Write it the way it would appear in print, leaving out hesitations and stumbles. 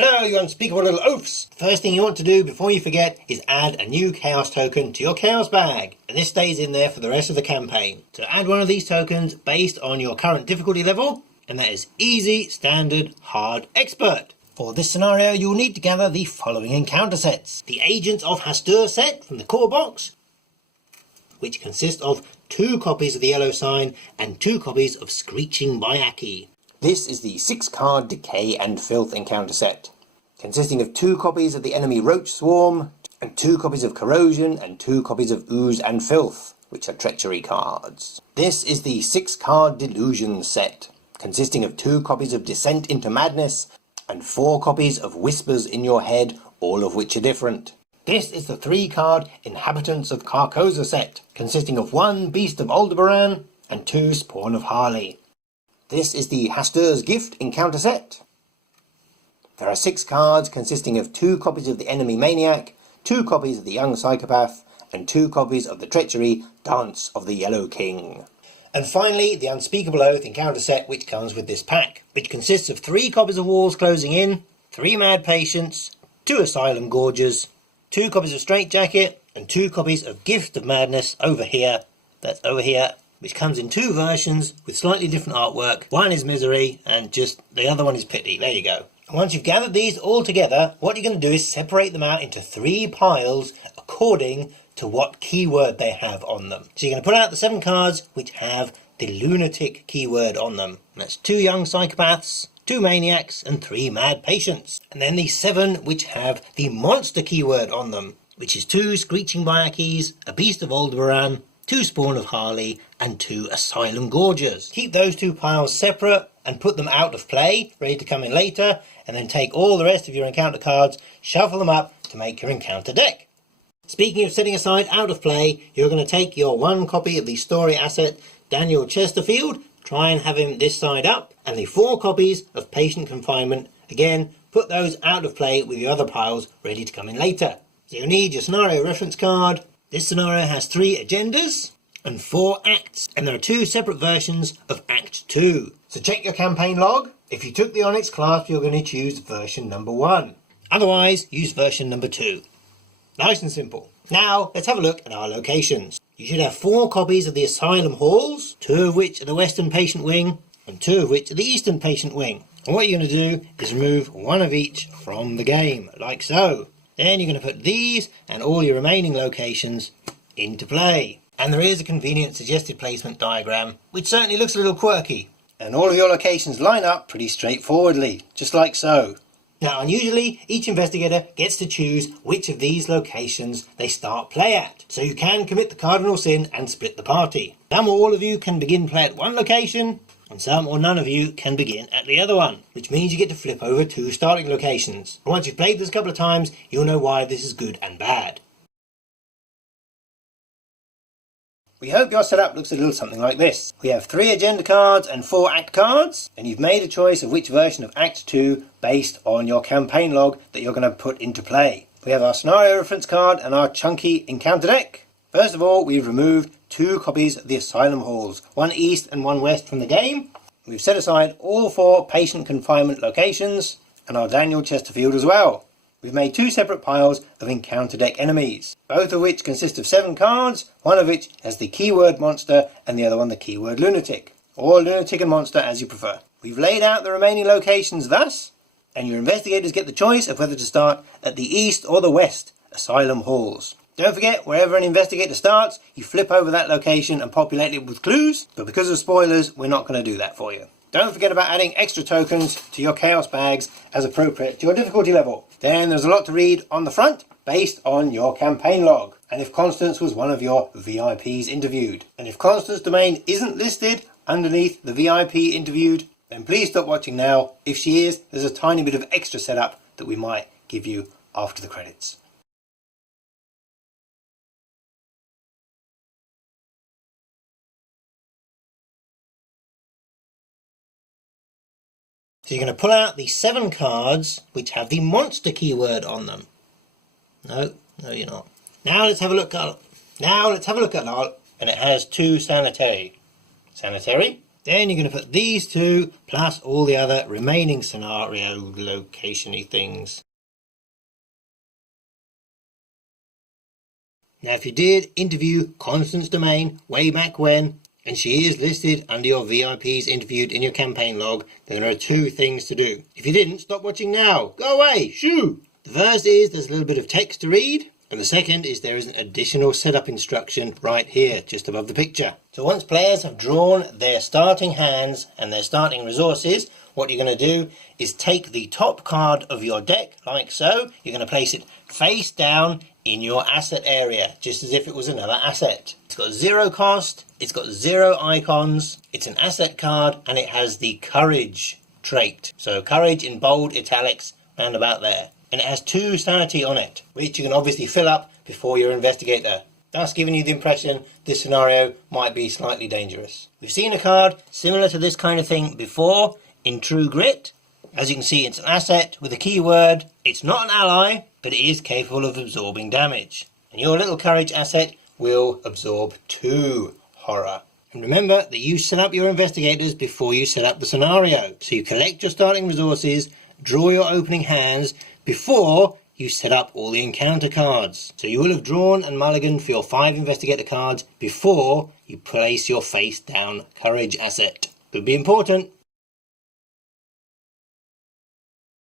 Hello, you unspeakable little oafs! First thing you want to do before you forget is add a new chaos token to your chaos bag, and this stays in there for the rest of the campaign. So add one of these tokens based on your current difficulty level, and that is easy, standard, hard, expert. For this scenario you'll need to gather the following encounter sets. The Agents of Hastur set from the core box, which consists of 2 copies of the yellow sign and 2 copies of Screeching Bayaki. This is the 6-card Decay and Filth encounter set, consisting of 2 copies of the enemy Roach Swarm, and 2 copies of Corrosion, and 2 copies of Ooze and Filth, which are treachery cards. This is the 6-card Delusion set, consisting of 2 copies of Descent into Madness, and 4 copies of Whispers in Your Head, all of which are different. This is the 3-card Inhabitants of Carcosa set, consisting of 1 Beast of Aldebaran, and 2 Spawn of Harley. This is the Hastur's Gift encounter set. There are 6 cards consisting of 2 copies of the Enemy Maniac, 2 copies of the Young Psychopath, and 2 copies of the Treachery Dance of the Yellow King. And finally, the Unspeakable Oath encounter set, which comes with this pack, which consists of 3 copies of Walls Closing In, 3 Mad Patients, 2 Asylum Gorges, 2 copies of Straitjacket, and 2 copies of Gift of Madness over here. That's over here. Which comes in 2 versions with slightly different artwork. One is Misery and just the other one is Pity. There you go. And once you've gathered these all together, what you're going to do is separate them out into 3 piles according to what keyword they have on them. So you're going to put out the 7 cards which have the Lunatic keyword on them. And that's 2 Young Psychopaths, 2 Maniacs, and 3 Mad Patients. And then the 7 which have the Monster keyword on them, which is 2 Screeching Bayakis, a Beast of Aldebaran, 2 Spawn of Harley, and 2 Asylum Gorges. Keep those 2 piles separate and put them out of play, ready to come in later, and then take all the rest of your encounter cards, shuffle them up to make your encounter deck. Speaking of setting aside out of play, you're going to take your 1 copy of the story asset Daniel Chesterfield, try and have him this side up, and the 4 copies of Patient Confinement, again, put those out of play with your other piles ready to come in later. So you'll need your scenario reference card. This scenario has 3 agendas and 4 acts, and there are 2 separate versions of Act 2. So check your campaign log. If you took the Onyx class, you're going to choose version number 1. Otherwise, use version number 2. Nice and simple. Now, let's have a look at our locations. You should have 4 copies of the Asylum Halls, 2 of which are the Western Patient Wing, and 2 of which are the Eastern Patient Wing. And what you're going to do is remove 1 of each from the game, like so. Then you're going to put these and all your remaining locations into play. And there is a convenient suggested placement diagram, which certainly looks a little quirky. And all of your locations line up pretty straightforwardly, just like so. Now, unusually, each investigator gets to choose which of these locations they start play at. So you can commit the cardinal sin and split the party. Some or all of you can begin play at one location, and some or none of you can begin at the other one, which means you get to flip over 2 starting locations. And once you've played this a couple of times, you'll know why this is good and bad. We hope your setup looks a little something like this. We have 3 agenda cards and 4 act cards, and you've made a choice of which version of Act 2 based on your campaign log that you're going to put into play. We have our scenario reference card and our chunky encounter deck. First of all, we've removed 2 copies of the Asylum Halls, 1 east and 1 west from the game. We've set aside all 4 patient confinement locations, and our Daniel Chesterfield as well. We've made 2 separate piles of encounter deck enemies, both of which consist of 7 cards, one of which has the keyword Monster and the other one the keyword Lunatic, or Lunatic and Monster as you prefer. We've laid out the remaining locations thus, and your investigators get the choice of whether to start at the east or the west Asylum Halls. Don't forget, wherever an investigator starts, you flip over that location and populate it with clues, but because of spoilers, we're not going to do that for you. Don't forget about adding extra tokens to your chaos bags as appropriate to your difficulty level. Then there's a lot to read on the front based on your campaign log, and if Constance was one of your VIPs interviewed. And if Constance Dumaine isn't listed underneath the VIP interviewed, then please stop watching now. If she is, there's a tiny bit of extra setup that we might give you after the credits. So you're going to pull out the 7 cards which have the Monster keyword on them. No, you're not. Now let's have a look at it. And it has 2 sanitary. Sanitary? Then you're going to put these two plus all the other remaining scenario location-y things. Now if you did interview Constance Dumaine way back when, and she is listed under your VIPs interviewed in your campaign log, then there are two things to do. If you didn't, stop watching now. Go away! Shoo! The first is there's a little bit of text to read, and the second is there is an additional setup instruction right here, just above the picture. So once players have drawn their starting hands and their starting resources, what you're going to do is take the top card of your deck, like so. You're going to place it face down in your asset area, just as if it was another asset. It's got 0 cost, it's got 0 icons, it's an asset card, and it has the courage trait. So courage in bold italics, round about there. And it has 2 sanity on it, which you can obviously fill up before your investigator, thus giving you the impression this scenario might be slightly dangerous. We've seen a card similar to this kind of thing before in True Grit. As you can see, it's an asset with a keyword. It's not an ally, but it is capable of absorbing damage. And your little courage asset will absorb 2 horror. And remember that you set up your investigators before you set up the scenario. So you collect your starting resources, draw your opening hands before you set up all the encounter cards. So you will have drawn and mulliganed for your 5 investigator cards before you place your face down courage asset. Could be important.